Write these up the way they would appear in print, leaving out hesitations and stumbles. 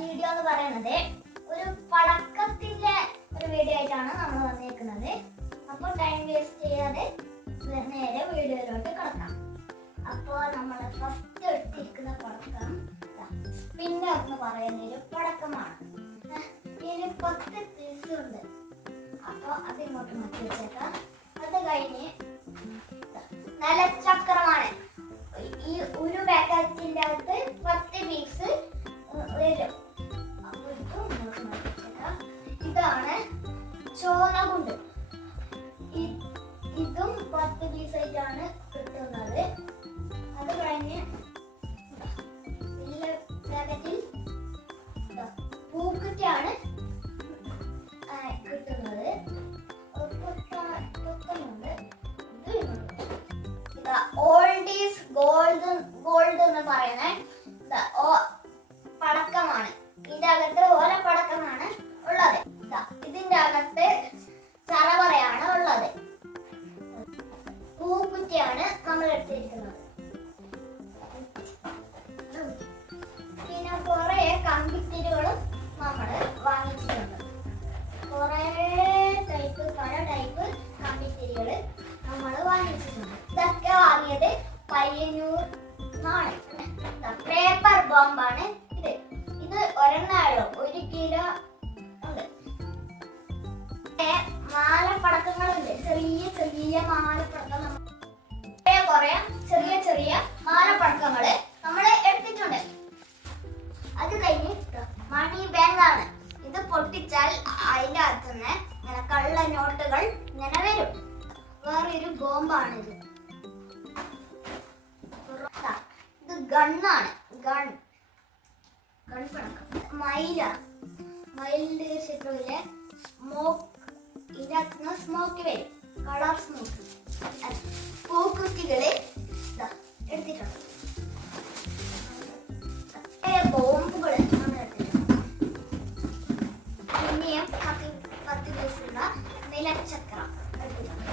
Video എന്ന് പറയുന്നത് ഒരു പടക്കത്തിന്റെ ഒരു വീഡിയോ ആയിട്ടാണ് നമ്മൾ വന്നിരിക്കുന്നത്. അപ്പോൾ ടൈം വേസ്റ്റ് ചെയ്യാതെ നേരെ വീഡിയോയിലോട്ട് കിടക്കാം. അപ്പോൾ നമ്മൾ ഫസ്റ്റ് എടുത്തിരിക്കുന്ന പടക്കം സ്പിന്നർ എന്ന് പറയുന്ന ഒരു പടക്കമാണ്. ഇതിന് 10 പീസ് ഉണ്ട്. അപ്പോൾ അത് ഇങ്ങോട്ട് മാറ്റി വെച്ചേക്കാം. അത് കഴിഞ്ഞ് നിലച്ചക്രമാണ്. ഈ ഒരു പാക്കറ്റിന്റെ അകത്ത് 10 പീസ് വരും. ഇതാണ് ചോനകുണ്ട്. ഇതും 10 പീസ് ആയിട്ടാണ് കിട്ടുന്നത്. അത് കഴിഞ്ഞ് വലിയ പാക്കറ്റിൽ പൂക്കുറ്റിയാണ് കിട്ടുന്നത്. ഓൾഡ് ഈസ് ഗോൾഡ് എന്ന് പറയുന്ന പടക്കമാണ്. ഇതിന്റെ അകത്ത് ഓരോ പടക്കമാണ് ഉള്ളത്. ഇതിന്റെ അകത്ത് ചറവറയാണ് ഉള്ളത്. പൂക്കുറ്റിയാണ് നമ്മൾ എടുത്തിരിക്കുന്നത്. പിന്നെ കുറെ കമ്പിത്തിരികളും നമ്മൾ വാങ്ങിച്ചിട്ടുണ്ട്. കുറെ പല ടൈപ്പ് കമ്പിത്തിരികള് നമ്മൾ വാങ്ങിച്ചിട്ടുണ്ട്. ഇതൊക്കെ വാങ്ങിയത് പയ്യന്നൂർ നാണ്. പേപ്പർ ബോംബാണ് ഇത് ഒരെണ്ണായോ 1 കിലോ ഉണ്ട്. മാലപ്പടക്കങ്ങളുണ്ട്. ചെറിയ മാലപ്പടക്കം, കുറെ ചെറിയ മാലപ്പടക്കങ്ങള് നമ്മൾ എടുത്തിട്ടുണ്ട്. അത് കഴിഞ്ഞ് മണി ബാങ്ക് ആണ്. ഇത് പൊട്ടിച്ചാൽ അതിന്റെ അകത്തുനിന്ന് ഇങ്ങനെ കള്ള നോട്ടുകൾ ഇങ്ങനെ വരും. വേറൊരു ബോംബാണിത്. ഇത് ഗണ്ണാണ്. ഗൺ പടക്കം. മയിലിന്റെ ചിത്രത്തിലെ സ്മോക്ക്, ഇതിനകത്തുനിന്ന് സ്മോക്ക് വരും. Colour smoke. പൂക്കുറ്റികള് എടുത്തിട്ടുണ്ട്. ബോംബുകൾ നമ്മൾ എടുത്തിട്ടുണ്ട്. പിന്നെയും 10 പീസുള്ള നിലച്ചക്രം എടുത്തിട്ടുണ്ട്.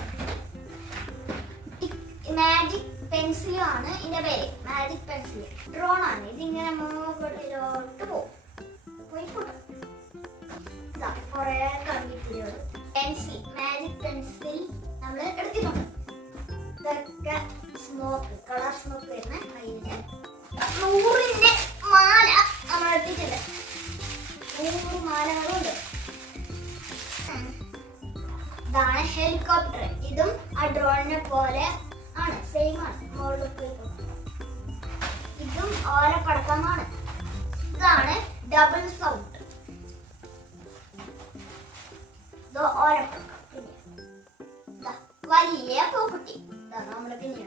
മാജിക് പെൻസിലാണ് ഇതിന്റെ പേര്. മാജിക് പെൻസിൽ ഡ്രോൺ ആണ്. ഇതിങ്ങനെ മുകളിലോട്ട് പോയി പൊട്ടും. കുറെ കമ്പിത്തിരികൾ. പെൻസിൽ, മാജിക് പെൻസിൽ നമ്മൾ എടുത്തിട്ടുണ്ട്. ഇതൊക്കെ സ്മോക്ക്, കളർ സ്മോക്ക് വരുന്ന അതിന്റെ 100ന്റെ മാല നമ്മൾ എടുത്തിട്ടുണ്ട്. 100 മാലകളുണ്ട്. ഇതാണ് ഹെലികോപ്റ്റർ. ഇതും ആ ഡ്രോണിനെ പോലെ ആണ്. സെയിം ആണ്. ഇതും ഓരോ പടക്കമാണ്. ഇതാണ് ഡബിൾ സൗണ്ട്. ഓരോ പടക്കം. വലിയ പൂക്കുട്ടി നമ്മൾ പിന്നെ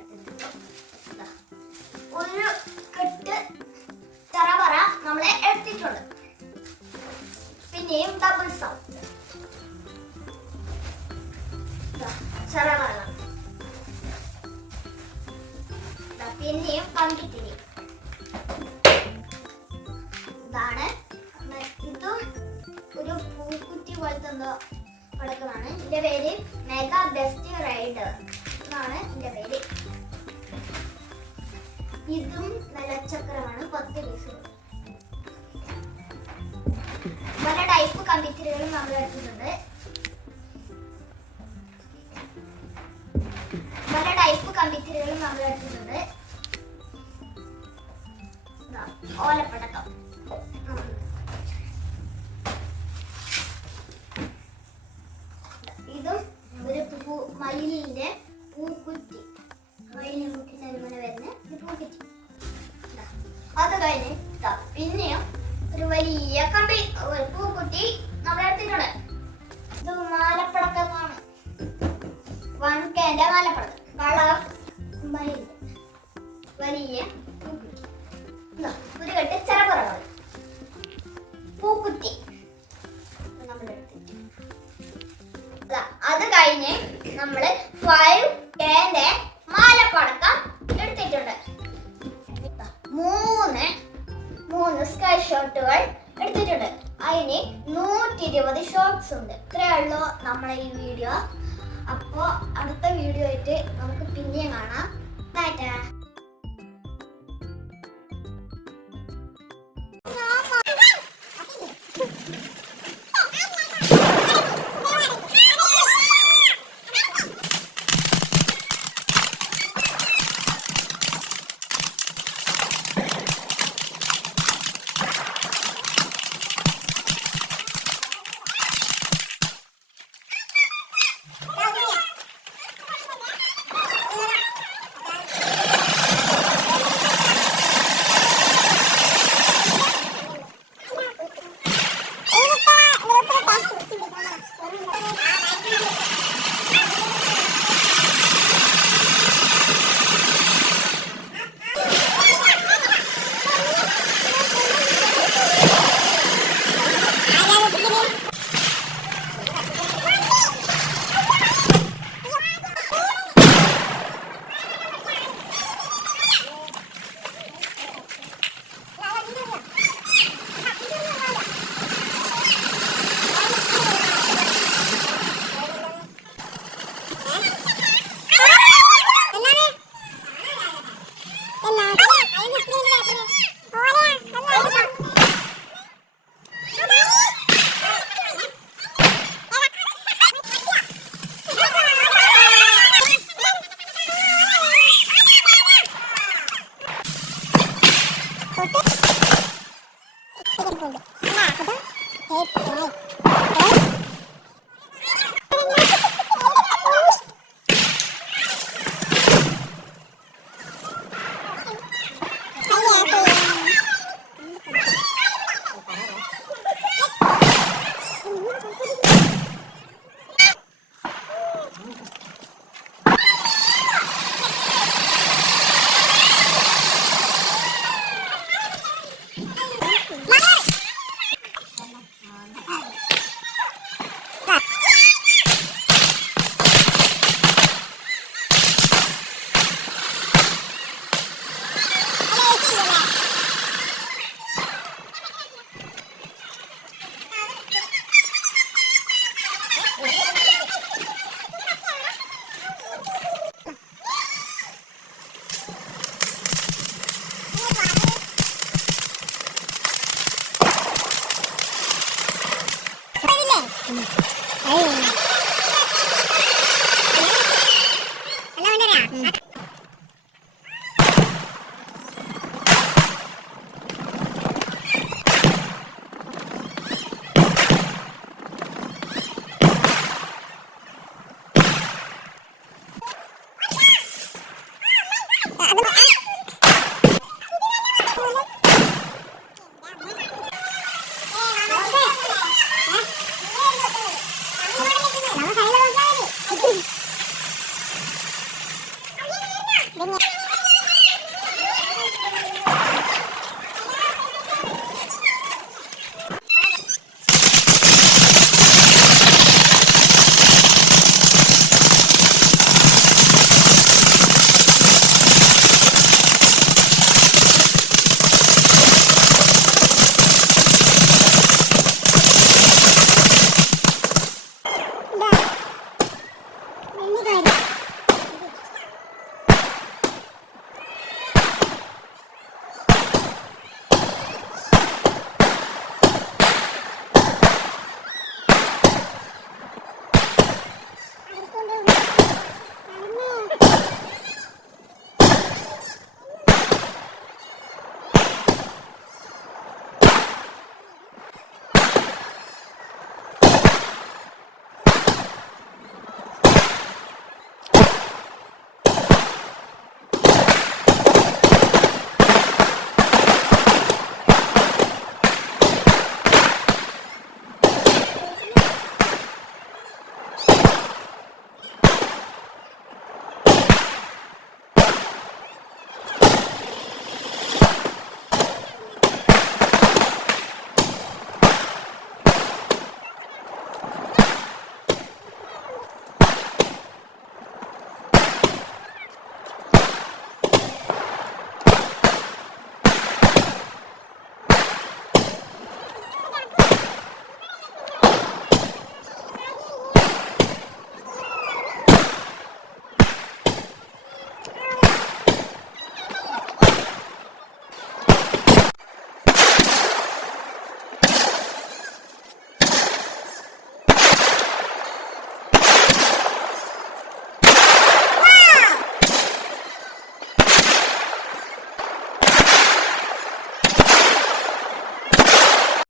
ഒരു കെട്ട് ചറവറ നമ്മളെ എടുത്തിട്ടുണ്ട്. പിന്നെയും ഡബിൾ സൗണ്ട് ചറവറ. പിന്നെയും കമ്പിത്തിരി. ഇതാണ്. ഇതും ഒരു പൂക്കുറ്റി പോലത്തെ എന്തോ പടക്കമാണ്. ഇതിന്റെ പേര് മെഗാ ബെസ്റ്റ് റൈഡർ എന്നാണ് ഇതിന്റെ പേര്. ഇതും നിലച്ചക്രമാണ്. 10 പീസ്. പല ടൈപ്പ് കമ്പിത്തിരികളും നമ്മൾ എടുത്തിട്ടുണ്ട്. ഓലപ്പടക്കം. ഇതും ഒരു മയിലിന്റെ പൂക്കുറ്റി. മയിലിന്റെ കുട്ടിന്റെ അങ്ങനെ വരുന്ന പൂക്കുറ്റി. അത് കഴിഞ്ഞ് പിന്നെയും ഒരു വലിയ പൂക്കുറ്റി നമ്മൾ എടുത്തിട്ടുണ്ട്. ഇത് മാലപ്പടക്കമാണ്. 1Kന്റെ മാലപ്പടക്കം. കളർ മയിലിന്റെ വലിയ പൂക്കുറ്റി. ഒരു കെട്ട് ചിറകുറകൾ. പൂക്കുറ്റി നമ്മൾ എടുത്തിട്ട്. അത് കഴിഞ്ഞ് നമ്മള് 5Kന്റെ മാലപ്പടക്കം എടുത്തിട്ടുണ്ട്. 3 സ്കൈ ഷോട്ടുകൾ എടുത്തിട്ടുണ്ട്. അതിന് 120 ഷോട്ട്സ് ഉണ്ട്. ഇത്രയേ ഉള്ളൂ നമ്മളെ ഈ വീഡിയോ. അപ്പോൾ അടുത്ത വീഡിയോ ആയിട്ട് നമുക്ക് പിന്നെയും കാണാം. ടാറ്റാ. Benny.